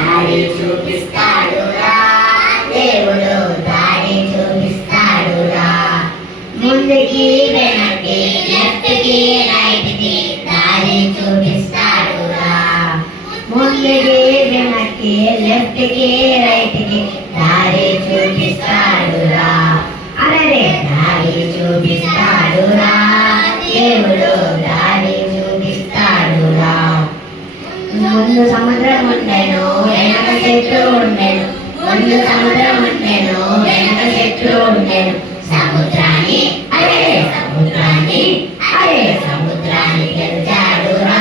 దారి చూపిస్తాడురా, దేవుడు దారి చూపిస్తాడురా. ముందుకి వెనక్కి లెఫ్ట్కి రైట్కి దారి చూపిస్తాడురా. ముందుకి వెనక్కి లెఫ్ట్కి రైట్కి దారి చూపిస్తాడురా. అరే దారి చూపిస్తాడురా, దేవుడు దారి చూపిస్తాడురా. ముందు సముద్రం ఉండెను, వెనక చెట్లు ఉండెను. ముందు సముద్రం ఉండెను, వెనక చెట్లు ఉండెను. సముద్రాన్ని సముద్రాన్ని గెలిచాడురా,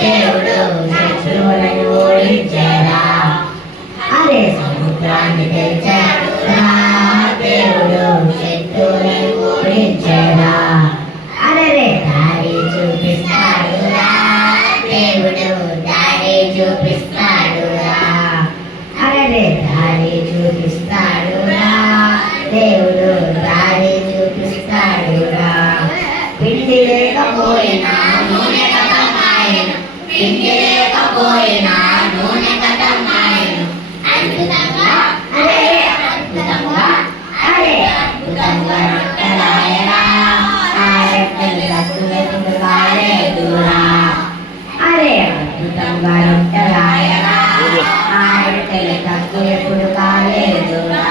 దేవుడు శత్రువులను ఓడించాడా. అరే సముద్రాన్ని గెలిచాడురా, దేవుడు శత్రువులను ఓడించాడా. అరే దారి చూపిస్తాడురా, దేవుడు దారి చూపిస్తాడురా. అరే దారి చూపిస్తాడురా, దేవుడు దారి చూపిస్తాడురా. పిండి లేకపోయినా నూనె కథమాయను, పిండి లేకపోయినా నూనె కథమాయను. అద్భుతంగా అద్భుతంగా రొట్టెలాయరా, ఆ రొట్టెలు తక్కువ కాలేదురా. అరే అద్భుతంగా రొట్టెలాయరా, ఆ రొట్టెలు తక్కువ ఎప్పుడు కాలేదురా.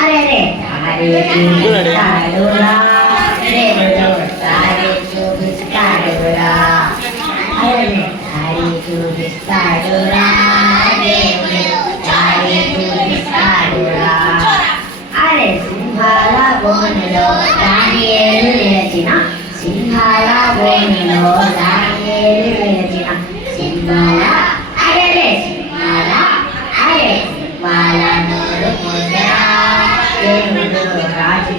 అరే దారి చూపిస్తాడురా, దేవుడు దారి చూపిస్తాడురా. అరే దారి చూపిస్తాడురా, దేవుడు దారి చూపిస్తాడురా. అరే సింహాల బోనులో దానియేలు నిలిచిన, సింహాల బోనులో దానియేలు నిలిచిన. సింహాల సింహాల నోరు మూసరా, దేవుడు రాజు